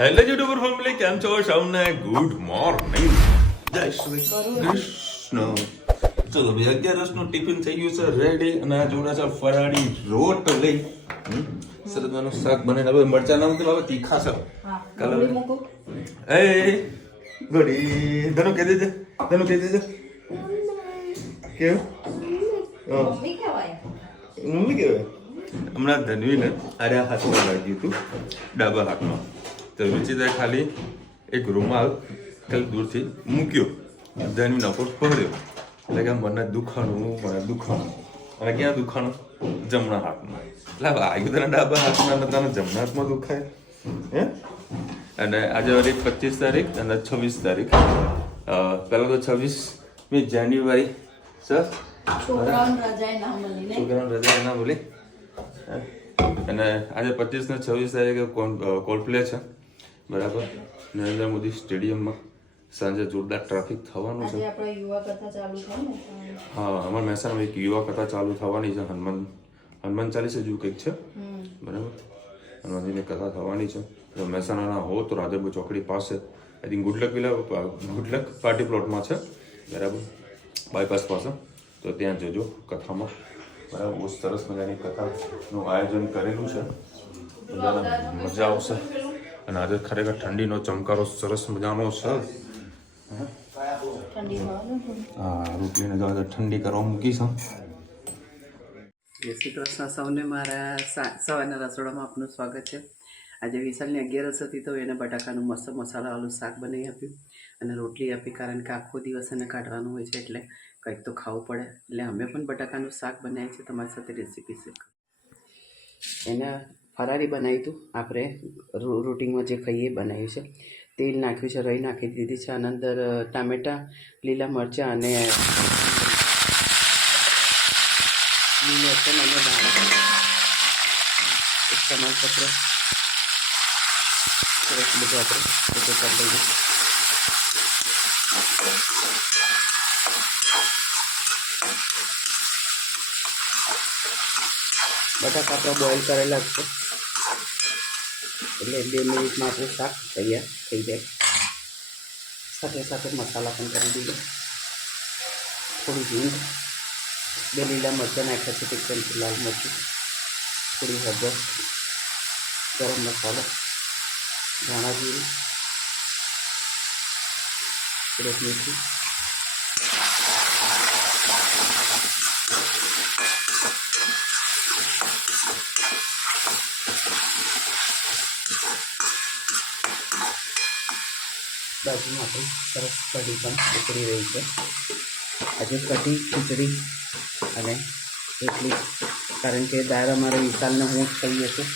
Hello YouTuber family, કેમ છો? સૌને ગુડ મોર્નિંગ, જય શ્રી કૃષ્ણ. ચલો ભાઈ, 11 નું ટિફિન થઈ ગયું છે રેડી, અને આ જોડા છે ફરાળી રોટલી. સરદાનું શાક બને. હવે મરચા ના મૂકી, હવે તીખા છે. કલર એ ગોડી ધનુ કહી દેજે, ધનુ કહી દેજે કેવું મમ્મી કહેવાય. હમણાં ધનવીને આરે હાથમાં લાગ્યું હતું, ડાબા હાથમાં. તો વિચિત્ર ખાલી એક રૂમાલ ખાલી દૂરથી મૂક્યો, ધનવીના ઉપર પડ્યો. એટલે કે મને દુખાણું, અને ક્યાં દુખાણું? જમણા હાથમાં. એટલે આવ્યું તને ડાબા હાથમાં, તને જમણા હાથમાં દુખાય હે? અને આજે વળી 25 તારીખ અને 26 તારીખ. પહેલાં તો 26મી જાન્યુઆરી સર, છોકરાઓની રજા ના બોલી. અને આજે 25 ને 26 તારીખે કોલ્ડ-પ્લે છે, બરાબર. નરેન્દ્ર મોદી સ્ટેડિયમમાં સાંજે જોરદાર ટ્રાફિક થવાનું છે. હા, અમારા મહેસાણામાં એક યુવા કથા ચાલુ થવાની છે. હનુમાન ચાલીસા જેવું કંઈક છે, બરાબર. હનુમાનજીની કથા થવાની છે. મહેસાણાના હો તો રાધનપુર ચોકડી પાસે, આઈ થિંક ગુડલક પાર્ટી પ્લોટમાં છે, બરાબર, બાયપાસ પાસે. તો ત્યાં જજો કથામાં, બરાબર. બહુ સરસ મજાની કથાનું આયોજન કરેલું છે, બધાને મજા આવશે. અને આજે ખરેખર ઠંડીનો ચમકારો સરસ મજાનો છે. હા, રોટલીને તો આજે ઠંડી કરવા મૂકીશ. જય શ્રી કૃષ્ણ સૌને. મારા સવારના રસોડામાં આપનું સ્વાગત છે. આજે વિશાલની 11 હતી, તો એને બટાકાનું મસ્ત મસાલાવાળું શાક બનાવી આપ્યું અને રોટલી આપી, કારણ કે આખો દિવસ એને કાઢવાનું હોય છે, એટલે કંઈક તો ખાવું પડે. એટલે અમે પણ બટાકાનું શાક બનાવીએ છીએ. તમારી સાથે રેસીપી શેર એને ફરારી બનાવ્યું હતું. આપણે રૂટિનમાં જે ખાઈએ બનાવ્યું છે. તેલ નાખ્યું છે, રાઈ નાખી દીધી છે, આના અંદર ટામેટાં, લીલા મરચાં અને લસણ અને ધાણા, એક તમાલપત્ર, સરસ બધું આપણે કરી લઈએ. બટાકા આપણા બોઇલ કરેલા છે, એટલે 2 મિનિટમાં આપણું શાક તૈયાર થઈ જાય. સાથે સાથે મસાલા પણ કરી દઈએ. થોડી હિંગ, 2 લીલા મરચાં નાખ્યા છે, તીખું લાલ મરચું, થોડી હળદર, ગરમ મસાલો, ધાણા જીરું, થોડુંક મીઠું, બાજુમાં આપણી સરસ કઢી પણ ઉકળી રહી છે. આજે કઢી, ખીચડી અને રોટલી, કારણ કે દાળ અમારે વિશાલને હું જ ખાઈએ છું.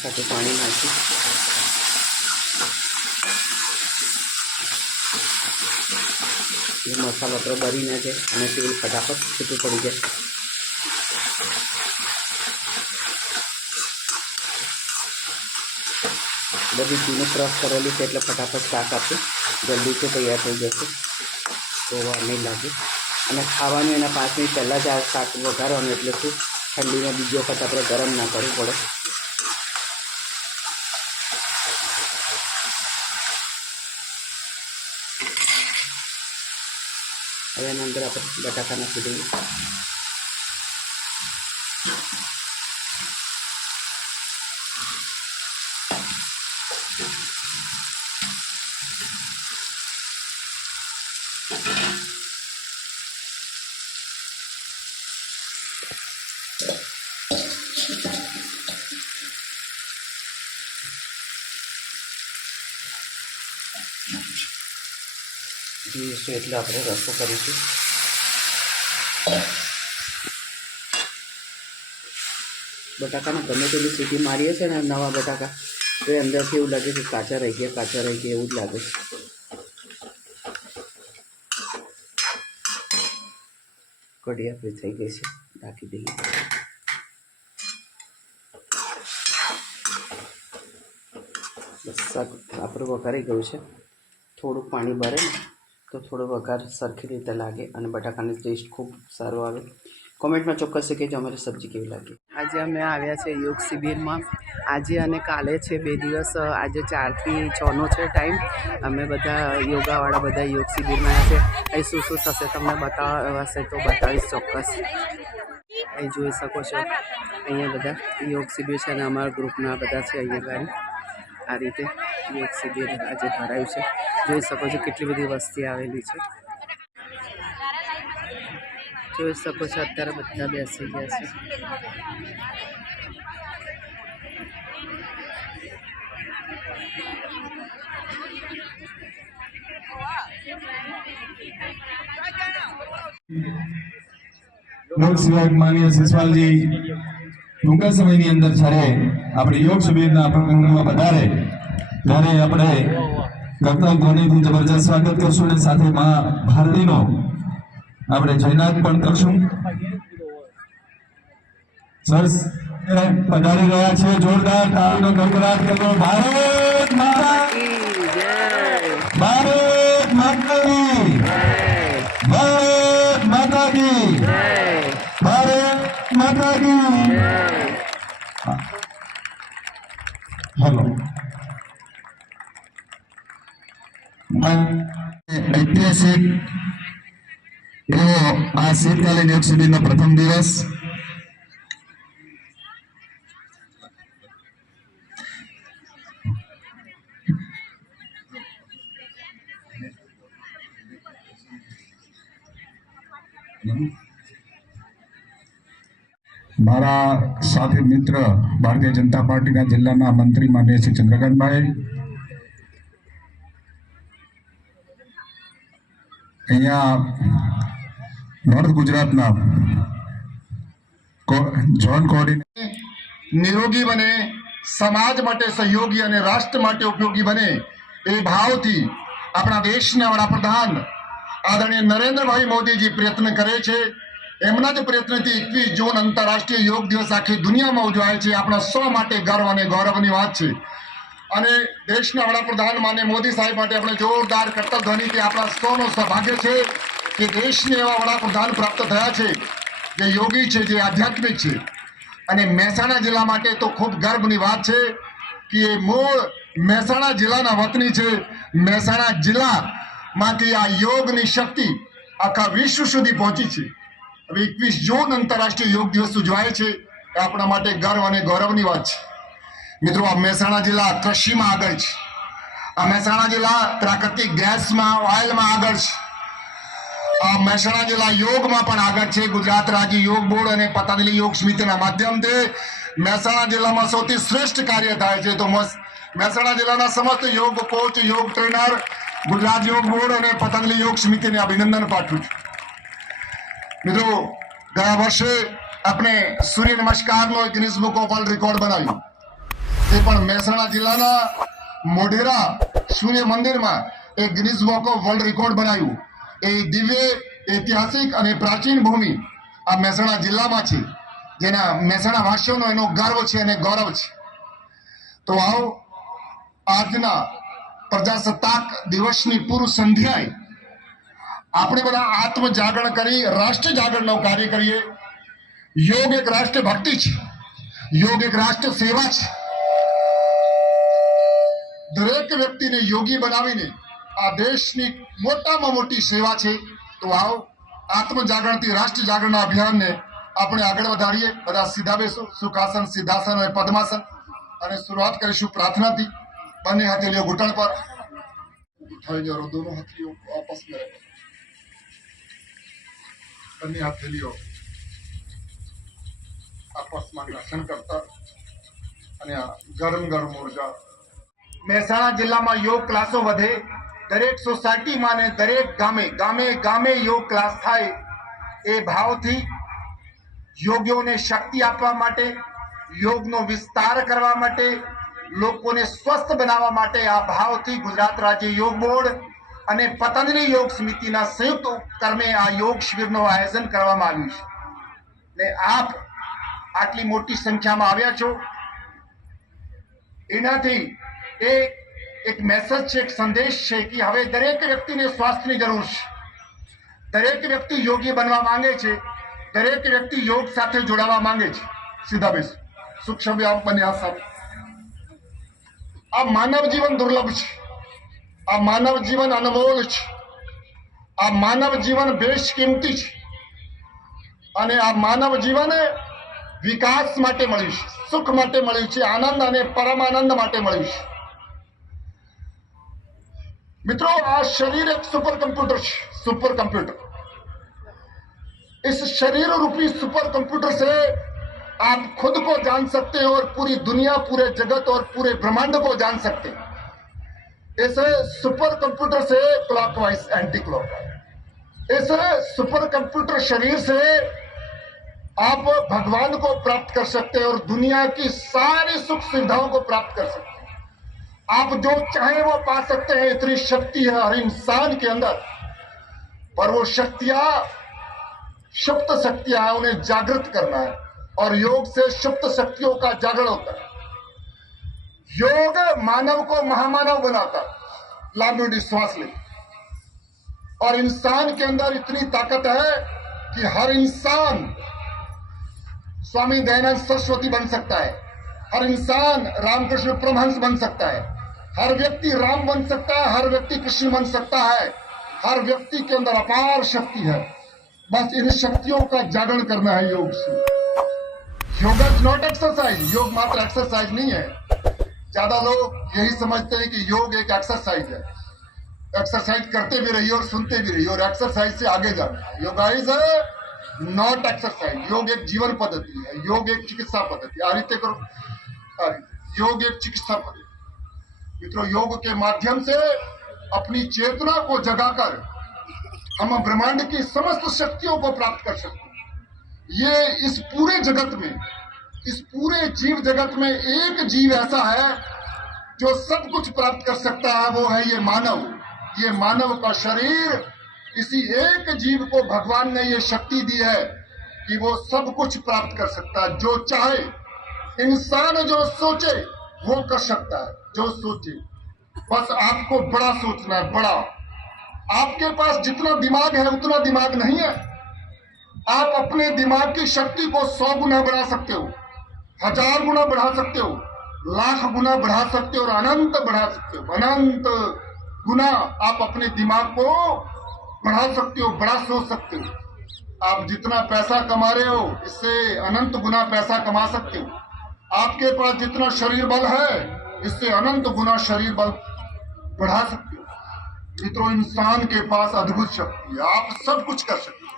સાથે પાણી નાખી એટલે મસાલો આપણો બળી ના જાય અને તેલ ફટાફટ છૂટું પડી જાય. બધી ચીનું ક્રશ કરેલી છે, એટલે ફટાફટ શાક આપું જલ્દીથી તૈયાર થઈ જશે, તો વાર નહીં લાગે. અને ખાવાનું એના 5 મિનિટ પહેલાં જ આ શાક વઘારવાનું, એટલે શું ઠંડીમાં બીજી વખત આપણે ગરમ ના કરવું પડે. હવે એના અંદર આપણે બટાકા નાખી દઈએ. જીવીશું એટલે આપણે રસો કરીશું. બટાકાને ગમે તેટલી સીટી મારીએ છે ને, નવા બટાકા, તો એ અંદરથી એવું લાગે કે કાચા રહી ગયા એવું જ લાગે છે. કઢી આપણી થઈ ગઈ છે, ઢાંકી દઈએ. બસ શાક આપણું વઘારી ગયું છે. થોડુંક પાણી ભરે ને તો થોડો વઘાર સરખી રીતે લાગે અને બટાકાની ટેસ્ટ ખૂબ સારો આવે. કોમેન્ટમાં ચોક્કસ કહેજો અમારી સબ્જી કેવી લાગી. આજે અમે આવ્યા છે યોગ શિબિરમાં. આજે અને કાલે છે 2 દિવસ. આજે 4 થી 6નો છે ટાઈમ. અમે બધા યોગાવાળા બધા યોગ શિબિરમાં આવ્યા છે. અહીં શું શું થશે તમને બતાવશે તો બતાવીશ ચોક્કસ. અહીં જોઈ શકો છો અહીંયા બધા યોગ શિબિર છે અને અમારા ગ્રુપના બધા છે અહીંયા ગાડી. આ રીતે યોગ શિબિર આજે ભરાયું છે. જોઈ શકો છો કેટલી બધી વસ્તી આવેલી છે. જોઈ શકો છો અત્યારે બધા બેસી ગયા છે. લોક સેવક માનીય સિસવાલજી ટૂંકા સમયની અંદર જ્યારે આપણે યોગ શિબિરના પ્રસંગમાં વધારે ત્યારે આપણે કરતલ ધ્વનિથી જબરજસ્ત સ્વાગત કરશું અને સાથે મા ભારતીનો આપણે જયનાથ પણ કરશું. સરસ પધારી રહ્યા છે. જોરદાર તાળીનો ગડગડાટ કરો. ભારત માતા કી જય. ભારત માતા કી ભારત માતા કી ભારત માતા કી. હેલો ઐતિહાસિક એવો આ શીતકાલીન યોગ શિબિરનો પ્રથમ દિવસ. મારા સાથી મિત્ર ભારતીય જનતા પાર્ટીના જિલ્લાના મંત્રી માનનીય શ્રી ચંદ્રકાંતભાઈ, અહીંયા નોર્થ ગુજરાતના ઝોન કોઓર્ડિનેટર નિરોગી બને, સમાજ માટે સહયોગી અને રાષ્ટ્ર માટે ઉપયોગી બને એ ભાવથી આપણા દેશના વડાપ્રધાન આદરણીય નરેન્દ્રભાઈ મોદીજી પ્રયત્ન કરે છે. એમના જ પ્રયત્નથી 21 જૂન આંતરરાષ્ટ્રીય યોગ દિવસ આખી દુનિયામાં ઉજવાય છે. આપણા સૌ માટે ગર્વ અને ગૌરવની વાત છે. અને દેશના વડાપ્રધાન માનનીય મોદી સાહેબ માટે આપણે જોરદાર કરતલ ધ્વનિથી આપણા સૌનું સૌભાગ્ય છે કે દેશને એવા વડાપ્રધાન પ્રાપ્ત થયા છે જે યોગી છે, જે આધ્યાત્મિક છે. અને મહેસાણા જિલ્લા માટે તો ખૂબ ગર્વની વાત છે કે એ મૂળ મહેસાણા જિલ્લાના વતની છે. મહેસાણા જિલ્લામાંથી આ યોગની શક્તિ આખા વિશ્વ સુધી પહોંચી છે. હવે 21 જૂન આંતરરાષ્ટ્રીય યોગ દિવસ ઉજવાય છે એ આપણા માટે ગર્વ અને ગૌરવની વાત છે. મિત્રો, આ મહેસાણા જિલ્લા કૃષિમાં આગળ છે. આ મહેસાણા જિલ્લા પ્રાકૃતિક ગેસમાં, ઓઇલમાં આગળ છે. આ મહેસાણા જિલ્લા યોગમાં પણ આગળ છે. ગુજરાત રાજ્ય યોગ બોર્ડ અને પતંજલિ યોગ સમિતિના માધ્યમથી મહેસાણા જિલ્લામાં સૌથી શ્રેષ્ઠ કાર્ય થાય છે. તો મહેસાણા જિલ્લાના સમસ્ત યોગ કોચ, યોગ ટ્રેનર, ગુજરાત યોગ બોર્ડ અને પતંજલિ યોગ સમિતિને અભિનંદન પાઠવું છું. મિત્રો, ગયા વર્ષે આપણે સૂર્ય નમસ્કારનો Guinness Book of World Record બનાવ્યો. તે પણ મહેસાણા જિલ્લાના મોઢેરા સૂર્ય મંદિરમાં એક Guinness Book of World Record બનાવ્યું. એ દિવ્ય, ઐતિહાસિક અને પ્રાચીન ભૂમિ આ મહેસાણા જિલ્લામાં છે, જેના મહેસાણા વાસીઓનો એનો ગર્વ છે અને ગૌરવ છે. તો આવો આજના પ્રજાસત્તાક દિવસની પૂર્વ સંધ્યાએ આપણે બધા આત્મ જાગરણ કરી રાષ્ટ્ર જાગરણનું કાર્ય કરીએ. યોગ એક રાષ્ટ્ર ભક્તિ છે. યોગ એક રાષ્ટ્ર સેવા છે. દરેક વ્યક્તિને યોગી બનાવીને આ દેશની મોટામાં મોટી સેવા છે. તો આવો આત્મ જાગરણથી રાષ્ટ્ર જાગરણના અભિયાનને આપણે આગળ વધારીએ. બધા સીધા બેસો, સુખાસન, સિદ્ધાસન અને પદ્માસન. અને શરૂઆત કરીશું પ્રાર્થનાથી. બંને હથેલીઓ ઘૂંટણ પર ઉઠાવી લો. દોનો હથેલીઓ આપસ में रखो. બંને હથેલીઓ આપસમાં ઘર્ષણ કરતા અને આ ગરમ ગરમ ઉર્જા. મહેસાણા જિલ્લામાં યોગ ક્લાસો વધે. દરેક સોસાયટીમાં ને દરેક ગામે ગામે ગામે યોગ ક્લાસ થાય એ ભાવથી યોગીઓને શક્તિ આપવા માટે, યોગનો વિસ્તાર કરવા માટે, લોકોને સ્વસ્થ બનાવવા માટે આ ભાવથી ગુજરાત રાજ્ય યોગ બોર્ડ અને પતંજલિ યોગ સમિતિના સંયુક્ત ઉપક્રમે આ યોગ શિબિરનું આયોજન કરવામાં આવ્યું છે. ને આપ આટલી મોટી સંખ્યામાં આવ્યા છો એનાથી એક મેસેજ છે, એક સંદેશ છે કે હવે દરેક વ્યક્તિને સ્વાસ્થ્યની જરૂર છે. દરેક વ્યક્તિ યોગી બનવા માંગે છે. દરેક વ્યક્તિ યોગ સાથે જોડાવા માંગે છે. સીધા બેસ સૂક્ષ્મ વ્યાયામ પન્યાસ સાથે. આ માનવ જીવન દુર્લભ છે. આ માનવ જીવન અનમોલ છે. આ માનવ જીવન બેશકિંમતી છે. અને આ માનવ જીવન વિકાસ માટે મળ્યું છે, સુખ માટે મળ્યું છે, આનંદ અને પરમાનંદ માટે મળ્યું છે. मित्रों, आज शरीर एक सुपर कंप्यूटर है. Super computer. इस शरीर रूपी सुपर कंप्यूटर से आप खुद को जान सकते हैं और पूरी दुनिया, पूरे जगत और पूरे ब्रह्मांड को जान सकते हैं. इस सुपर कंप्यूटर से क्लॉकवाइज, एंटी क्लॉकवाइज, इस सुपर कंप्यूटर शरीर से आप भगवान को प्राप्त कर सकते हैं और दुनिया की सारी सुख सुविधाओं को प्राप्त कर सकते हैं. आप जो चाहे वो पा सकते हैं. इतनी शक्ति है हर इंसान के अंदर. पर वो शक्तियां सुप्त शक्तियां हैं, उन्हें जागृत करना है. और योग से सुप्त शक्तियों का जागरण होता है. योग मानव को महामानव बनाता है. लांबी श्वास ले. और इंसान के अंदर इतनी ताकत है कि हर इंसान स्वामी दयानंद सरस्वती बन सकता है. हर इंसान रामकृष्ण परमहंस बन सकता है. हर व्यक्ति राम बन सकता है. हर व्यक्ति कृष्ण बन सकता है. हर व्यक्ति के अंदर अपार शक्ति है. बस इन शक्तियों का जागरण करना है योग से. Yoga is not exercise. योग मात्र एक्सरसाइज नहीं है. ज्यादा लोग यही समझते हैं कि योग एक एक्सरसाइज है. एक्सरसाइज करते भी रहिए और सुनते भी रहिए और एक्सरसाइज से आगे जाना है. Yoga is not exercise. योग एक जीवन पद्धति है. योग एक चिकित्सा पद्धति. आ रीते करो. योग एक चिकित्सा पद्धति. मित्रों, योग के माध्यम से अपनी चेतना को जगाकर हम ब्रह्मांड की समस्त शक्तियों को प्राप्त कर सकते हैं. ये इस पूरे जगत में, इस पूरे जीव जगत में एक जीव ऐसा है जो सब कुछ प्राप्त कर सकता है. वो है ये मानव. ये मानव का शरीर, इसी एक जीव को भगवान ने ये शक्ति दी है कि वो सब कुछ प्राप्त कर सकता है. जो चाहे इंसान जो सोचे वो कर सकता है. जो सोचे, बस आपको बड़ा सोचना है. बड़ा. आपके पास जितना दिमाग है उतना दिमाग नहीं है. आप अपने दिमाग की शक्ति को 100 गुना बढ़ा सकते हो, 1000 गुना बढ़ा सकते हो, लाख गुना बढ़ा सकते हो और अनंत बढ़ा सकते हो. अनंत गुना आप अपने दिमाग को बढ़ा सकते हो, बड़ा सोच सकते हो. आप जितना पैसा कमा रहे हो इससे अनंत गुना पैसा कमा सकते हो. आपके पास जितना शरीर बल है इससे अनंत गुना शरीर बल बढ़ा सकते हो. मित्रों, इंसान के पास अद्भुत शक्ति है. आप सब कुछ कर सकते हो.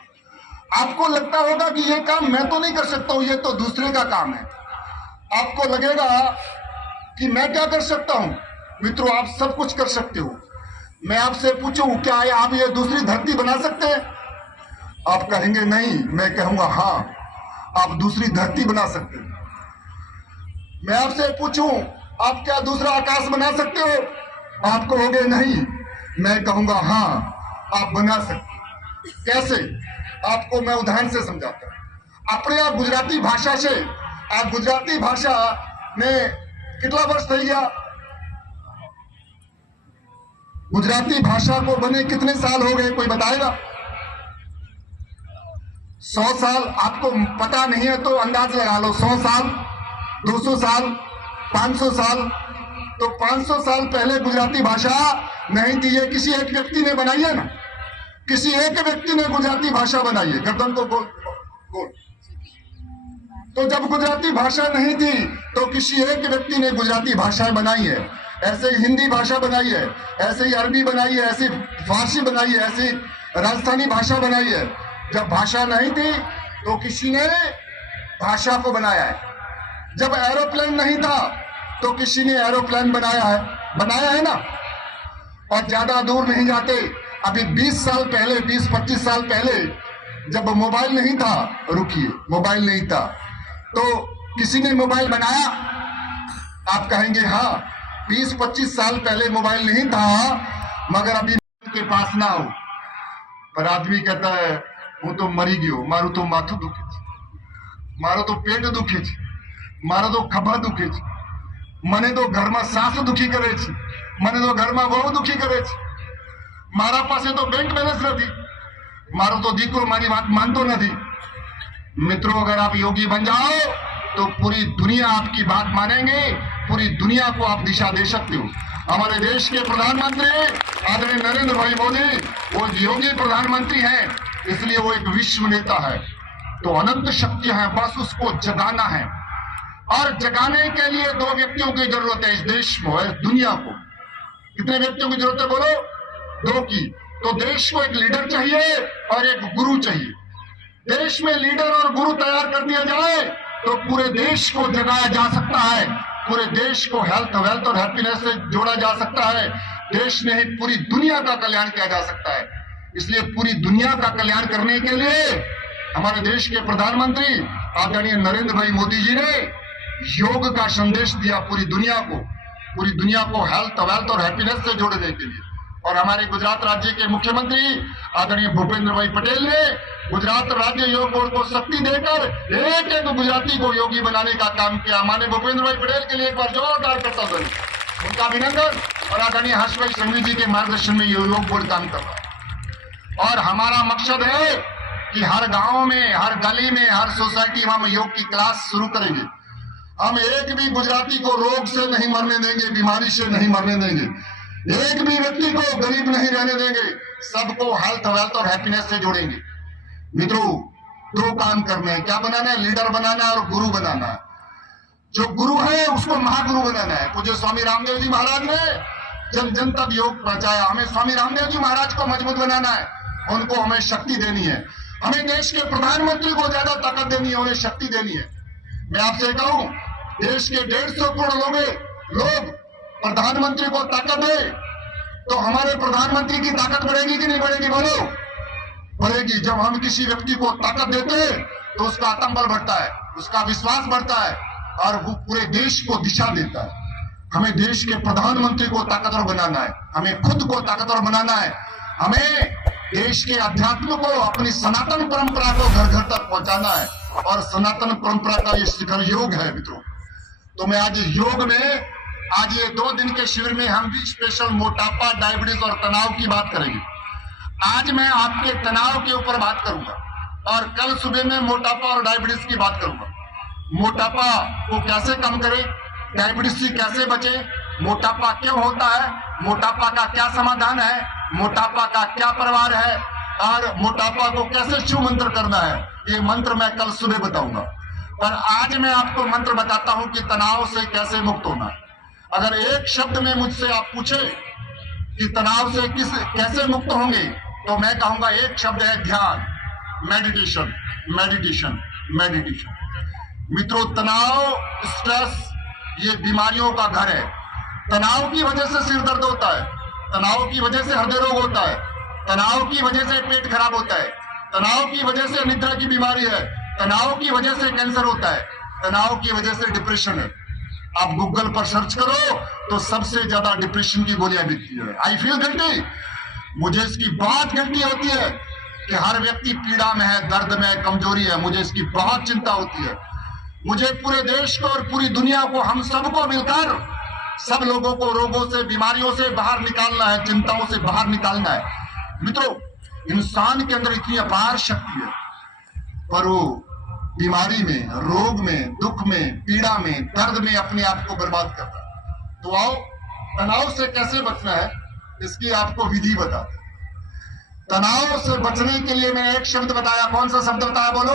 आपको लगता होगा कि ये काम मैं तो नहीं कर सकता हूं, ये तो दूसरे का काम है. आपको लगेगा कि मैं क्या कर सकता हूं. मित्रों, आप सब कुछ कर सकते हो. मैं आपसे पूछूं, क्या आप ये दूसरी धरती बना सकते हैं? आप कहेंगे नहीं. मैं कहूंगा हाँ, आप दूसरी धरती बना सकते हो. मैं आपसे पूछूं, आप क्या दूसरा आकाश बना सकते हो? आप कहोगे नहीं. मैं कहूंगा हाँ, आप बना सकते हो. कैसे? आपको मैं उदाहरण से समझाता हूं. अपने आप गुजराती भाषा से, आप गुजराती भाषा में कितना वर्ष થઈ ગયા? गुजराती भाषा को बने कितने साल हो गए? कोई बताएगा? 100 साल. आपको पता नहीं है तो अंदाज लगा लो. 100 साल, 200 साल, 500 साल. तो 500 साल पहले गुजराती भाषा नहीं थी. ये किसी एक व्यक्ति ने बनाई है ना. किसी एक व्यक्ति ने गुजराती भाषा बनाई है. गर्दन को गोल गोल. तो जब गुजराती भाषा नहीं थी तो किसी एक व्यक्ति ने गुजराती भाषा बनाई है. ऐसे ही हिंदी भाषा बनाई है, ऐसे ही अरबी बनाई है, ऐसे फारसी बनाई है, ऐसे राजस्थानी भाषा बनाई है. जब भाषा नहीं थी तो किसी ने भाषा को बनाया है. जब एरोप्लेन नहीं था तो किसी ने एरोप्लेन बनाया है ना. और ज्यादा दूर नहीं जाते. अभी 20 साल पहले, 20-25 साल पहले जब मोबाइल नहीं था, रुकिए, मोबाइल नहीं था तो किसी ने मोबाइल बनाया? आप कहेंगे हाँ, 20-25 साल पहले मोबाइल नहीं था मगर अभी के पास ना हो. पर आदमी कहता है હું તો મરી ગયો, મારું તો માથું દુખે છે, મારો તો પેટ દુખે છે, મારો તો ખભા દુખે છે, મને તો ઘરમાં સાસુ દુખી કરે છે, મને તો ઘરમાં વહુ દુખી કરે છે, મારા પાસે તો બેંક બેલેન્સ નથી, મારો તો દીકરો મારી વાત માનતો નથી. मित्रों, अगर आप योगी बन जाओ तो पूरी दुनिया आपकी बात मानेंगे, पूरी दुनिया को आप दिशा दे सकते हो। हमारे देश के प्रधानमंत्री आदरणीय नरेंद्र भाई मोदी वो योगी प्रधानमंत्री हैं, इसलिए वो एक विश्व नेता है। तो अनंत शक्तियां हैं, बस उसको जगाना है। और जगाने के लिए दो व्यक्तियों की जरूरत है इस देश में, इस दुनिया को। कितने व्यक्तियों की जरूरत है बोलो? दो की। तो देश को एक लीडर चाहिए और एक गुरु चाहिए। देश में लीडर और गुरु तैयार कर दिया जाए तो पूरे देश को जगाया जा सकता है, पूरे देश को हेल्थ, वेल्थ और हैप्पीनेस से जोड़ा जा सकता है। देश में ही पूरी दुनिया का कल्याण किया जा सकता है। इसलिए पूरी दुनिया का कल्याण करने के लिए हमारे देश के प्रधानमंत्री आदरणीय नरेंद्र भाई मोदी जी ने योग का संदेश दिया पूरी दुनिया को हेल्थ, वेल्थ और हैप्पीनेस से जोड़ने के लिए। और हमारे गुजरात राज्य के मुख्यमंत्री आदरणीय भूपेंद्र भाई पटेल ने गुजरात राज्य योग बोर्ड को शक्ति देकर एक एक गुजराती को योगी बनाने का काम किया। माननीय भूपेंद्र भाई पटेल के लिए एक बार जोरदार करता हूं उनका अभिनंदन। और आदरणीय हर्ष भाई संघवी जी के मार्गदर्शन में योग बोर्ड काम कर रहा है। और हमारा मकसद है कि हर गांव में, हर गली में, हर सोसाइटी में हम योग की क्लास शुरू करेंगे। हम एक भी गुजराती को रोग से नहीं मरने देंगे, बीमारी से नहीं मरने देंगे, एक भी व्यक्ति को गरीब नहीं रहने देंगे। सबको हेल्थ, वेल्थ और हैप्पीनेस से जोड़ेंगे। मित्रों, दो काम करने हैं। क्या बनाना है? लीडर बनाना है और गुरु बनाना है। जो गुरु है उसको महागुरु बनाना है। पूज्य स्वामी रामदेव जी महाराज ने जन जन तक योग पहुंचाया। हमें स्वामी रामदेव जी महाराज को मजबूत बनाना है, उनको हमें शक्ति देनी है। हमें देश के प्रधानमंत्री को ज्यादा ताकत देनी है, उन्हें शक्ति देनी है। मैं आपसे कहूं, देश के 150 करोड़ लोग प्रधानमंत्री को ताकत दे तो हमारे प्रधानमंत्री की ताकत बढ़ेगी कि नहीं बढ़ेगी? बोलो, बढ़ेगी। जब हम किसी व्यक्ति को ताकत देते हैं तो उसका आत्मबल बढ़ता है, उसका विश्वास बढ़ता है और वो पूरे देश को दिशा देता है। हमें देश के प्रधानमंत्री को ताकतवर बनाना है, हमें खुद को ताकतवर बनाना है। हमें देश के अध्यात्म को, अपनी सनातन परंपरा को घर घर तक पहुंचाना है। और सनातन परंपरा का ये शिखर योग है मित्रों। तो मैं आज योग में, आज ये 2 दिन के शिविर में हम भी स्पेशल मोटापा, डायबिटीज और तनाव की बात करेंगे। आज मैं आपके तनाव के ऊपर बात करूंगा और कल सुबह में मोटापा और डायबिटीज की बात करूंगा। मोटापा को कैसे कम करें, डायबिटीज से कैसे बचे, मोटापा क्यों होता है, मोटापा का क्या समाधान है, मोटापा का क्या परिवार है और मोटापा को कैसे छू मंत्र करना है, ये मंत्र मैं कल सुबह बताऊंगा। पर आज मैं आपको मंत्र बताता हूं कि तनाव से कैसे मुक्त होना है। अगर एक शब्द में मुझसे आप पूछे कि तनाव से कैसे मुक्त होंगे तो मैं कहूंगा एक शब्द है ध्यान, मेडिटेशन, मेडिटेशन, मेडिटेशन। मित्रों, तनाव, स्ट्रेस ये बीमारियों का घर है। तनाव की वजह से सिर दर्द होता है, तनाव की वजह से हृदय रोग होता है, तनाव की वजह से पेट खराब होता है, तनाव की वजह से निद्रा की बीमारी है, तनाव की वजह से कैंसर होता है, तनाव की वजह से डिप्रेशन है। आप गूगल पर सर्च करो तो सबसे ज्यादा डिप्रेशन की गोलियां बिकती है। आई फील गिल्टी, मुझे इसकी बहुत गिल्टी होती है कि हर व्यक्ति पीड़ा में है, दर्द में है, कमजोरी है। मुझे इसकी बहुत चिंता होती है। मुझे पूरे देश को और पूरी दुनिया को, हम सबको मिलकर सब लोगों को रोगों से, बीमारियों से बाहर निकालना है, चिंताओं से बाहर निकालना है। मित्रों, इंसान के अंदर इतनी अपार शक्ति है, पर वो बीमारी में, रोग में, दुख में, पीड़ा में, दर्द में अपने आप को बर्बाद करता है। तो आओ, तनाव से कैसे बचना है इसकी आपको विधि बताते हैं। तनाव से बचने के लिए मैंने एक शब्द बताया। कौन सा शब्द बताया बोलो?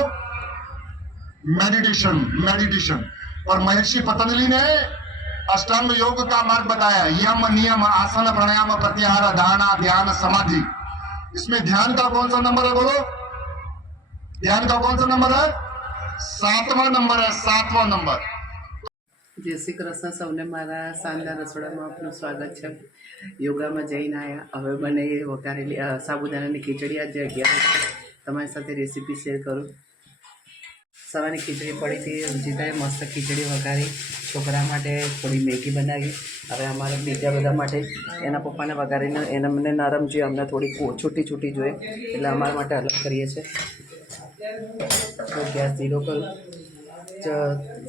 Meditation, meditation. और महर्षि पतंजलि ने अष्टांग योग का मार्ग बताया, यम, नियम, आसन, प्राणायाम, प्रत्याहार, धारणा, ध्यान, समाधि। इसमें ध्यान का कौन सा नंबर है बोलो? ध्यान का कौन सा नंबर है? 7वां नंबर है, 7वां नंबर। જય શ્રી કૃષ્ણ, સૌને મારા શાનદાર રસોડામાં આપનું સ્વાગત છે। યોગામાં જઈને આવ્યા, હવે મને એ વઘારેલી સાબુદાણાની ખીચડી આજે 11 તમારી સાથે રેસીપી શેર કરું। સવારની ખીચડી પડી હતી, રંજીતાએ મસ્ત ખીચડી વઘારી, છોકરા માટે થોડી મેગી બનાવી। હવે અમારે બીજા બધા માટે એના પપ્પાને વઘારીને એને મને નરમ જોઈએ, અમને થોડી છૂટી છૂટી જોઈએ એટલે અમારા માટે અલગ કરીએ છીએ। તો ગેસ ધીરો કરું,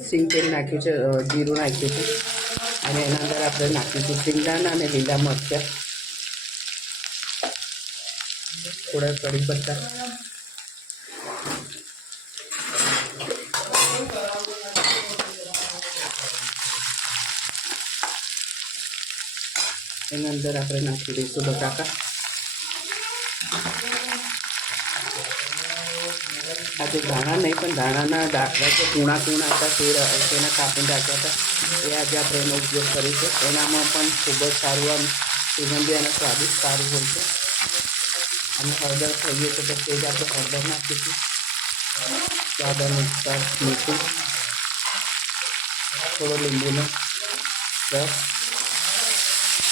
સિંગ તેલ નાખ્યું છે, જીરું નાખ્યું છે અને એના અંદર આપણે નાખીશું સિંગદાણા અને લીલા મરચાં, થોડા કઢી પત્તા, એના અંદર આપણે નાખી દઈશું બટાકા. આજે દાણા નહીં પણ દાણાના દાખલા જે કૂણા હતા તેને કાપીને રાખ્યા હતા એ આજે આપણે એનો ઉપયોગ કરીશું. એનામાં પણ ખૂબ જ સારું આમ સુગંધી અને સ્વાદિષ્ટ સારું હોય છે. અને હળદર ખાઈએ તો પછી જ આપણે હળદર નાખીશું. સ્વાદ અનુસાર મીઠું, થોડો લીંબુનો રસ,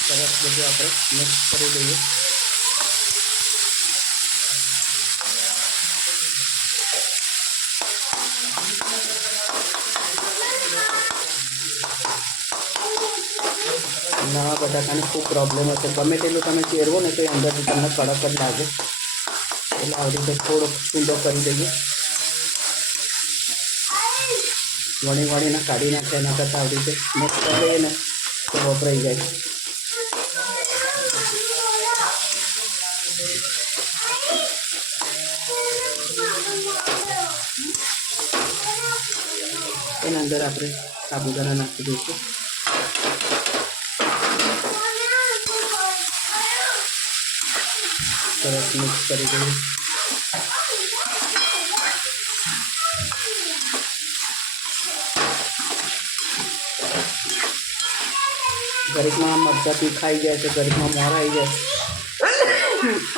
સરસ બધું આપણે મિક્સ કરી દઈએ. નવા બટાકાને ખૂબ પ્રોબ્લેમ હશે. ગમે તેટલું તમે ચેરવો ને તો એ અંદરથી તમને કડક જ લાગે. એટલે આવી રીતે થોડોક છૂંદો કરી દઈએ. વણીને કાઢી નાખે એના કરતાં આવી રીતે મિક્સ કરી દઈએ ને તો વપરાઈ જાય. એના અંદર આપણે સાબુદાણા નાખી દઈશું. સરસ મિક્સ કરી દઈએ. ઘડીકમાં મરચાં તીખાઈ જાય છે, ઘડીકમાં મોર આવી જાય.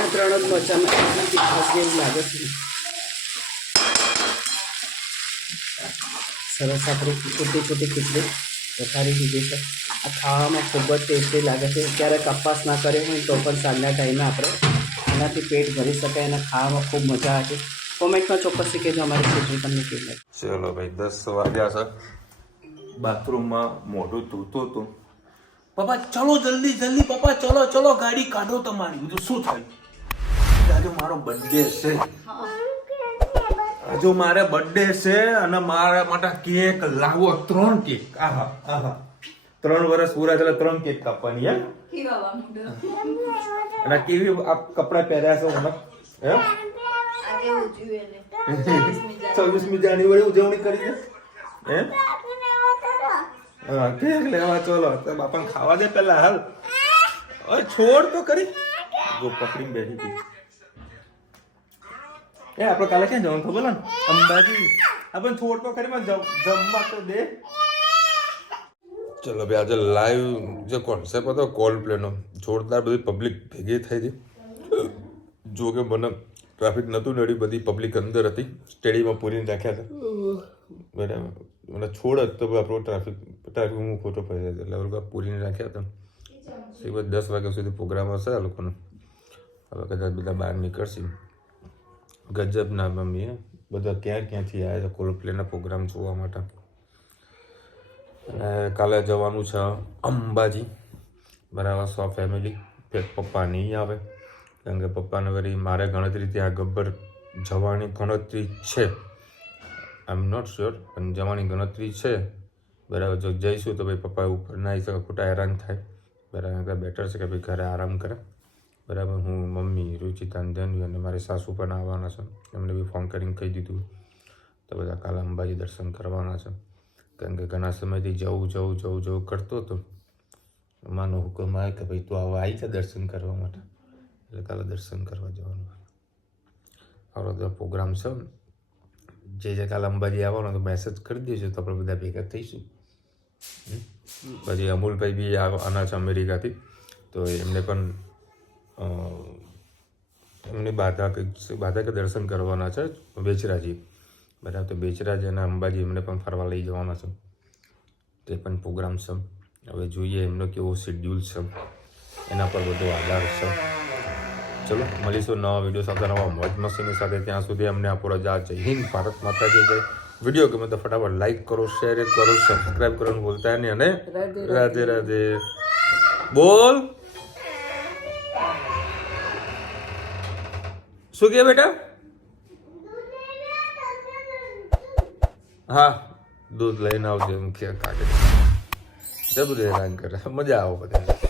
આ ત્રણ જ મરચાં તીખાશ જેવું લાગે છે. સરસ આપણે છૂટી ખીચડી વઘારી દીધી છે. આ ખાવામાં ખૂબ જ ટેસ્ટી લાગે છે. ક્યારેક કપાસ ના કર્યો હોય તો પણ સાંજના ટાઈમે આપણે એનાથી પેટ ભરી શકાય અને ખાવામાં ખૂબ મજા આવે છે. કોમેન્ટમાં ચોક્કસથી કહેજો અમારી ખીચડી તમને કેવી લાગે. ચલો ભાઈ 10 વાગ્યા છે. બાથરૂમમાં મોઢું ધોતું હતું. પપ્પા ચલો જલ્દી પપ્પા ચલો ગાડી કાઢો તમારી. બીજું શું થાય? આજે મારો બર્થડે છે. હજુ મારે બર્થડે છે અને મારા માટે કેક લાવો. 3 કેક. આહા 3 વર્ષ પૂરા થયા 3 કેક કાપવાની. અને કેવી આ કપડા પહેર્યા છો મને? 26મી જાન્યુઆરી ઉજવણી કરી છે. હા કેક લેવા ચલો. તો બાપાને ખાવા દે પેલા. હાલ છોડ તો કરી. જો પકડીને બેઠી હતી. આપણે કાલે ક્યાં જવાનું ખબર ને? અંબાજી. આપણે છોડ તો કરી જમવા તો દે. ચલો ભાઈ આજે લાઈવ જે કોન્સેપ્ટ હતો કોલ્ડપ્લેનો જોરદાર બધી પબ્લિક ભેગી થઈ હતી. જો કે મને ટ્રાફિક નહોતું નડ્યું. બધી પબ્લિક અંદર હતી. સ્ટેડિયમમાં પૂરીને રાખ્યા હતા. બરાબર. મને છોડ જ તો આપણો ટ્રાફિક હું ખોટો ફર્યો એટલે લોકો પૂરીને રાખ્યા હતા. એ બધા 10 વાગ્યા સુધી પ્રોગ્રામ હશે આ લોકોનો. હવે કદાચ બધા બહાર નીકળશે. ગજબ ના મમ્મી બધા ક્યાંથી આવ્યા છે કોલ્ડપ્લેના પ્રોગ્રામ જોવા માટે. અને કાલે જવાનું છે અંબાજી. બરાબર. સો ફેમિલી. પપ્પા નહીં આવે કારણ કે પપ્પાને વળી મારે ગણતરી ત્યાં ગબ્બર જવાની ગણતરી છે. આઈ એમ નોટ શ્યોર પણ જવાની ગણતરી છે. બરાબર. જો જઈશું તો ભાઈ પપ્પા ઉપર ના આવી શકે, ખોટા હેરાન થાય. બરાબર. બેટર છે કે ભાઈ ઘરે આરામ કરે. બરાબર. હું મમ્મી રુચિતા ધન્વી અને મારી સાસુ પણ આવવાના છે. એમને બી ફોન કરીને કહી દીધું તો બધા કાલે અંબાજી દર્શન કરવાના છે. કારણ કે ઘણા સમયથી જવું કરતો હતો. માનો હુકમ આવે કે ભાઈ તું આવા આવી છે દર્શન કરવા માટે. એટલે કાલે દર્શન કરવા જવાનું. આવો બધો પ્રોગ્રામ છે. જે કાલે અંબાજી આવવાનો તો મેસેજ કરી દેજો તો આપણે બધા ભેગા થઈશું. પછી અમૂલભાઈ બી આના છે અમેરિકાથી. તો એમને પણ એમની બાધા કે દર્શન કરવાના છે બેચરાજી. બરાબર. તો બેચરાજી અને અંબાજી એમને પણ ફરવા લઈ જવાના છે. તે પણ પ્રોગ્રામ છે. હવે જોઈએ એમનો કેવો શેડ્યુલ છે એના પર બધો આધાર છે. ચલો મળીશું નવા વિડીયો સાથે, નવા મોજ મસ્તીની સાથે. ત્યાં સુધી અમને આપો રજા. જય હિન્દ, ભારત માતા કી જય. વિડીયો ગમે તો ફટાફટ લાઈક કરો, શેર કરો, સબસ્ક્રાઈબ કરવાનું ભૂલતા નહીં. અને રાધે રાધે બોલ. શું કહે બેટા? હા દૂધ લઈને આવજો એમ કે કાકે. જબરું હેરાન કરે. મજા આવે બધા.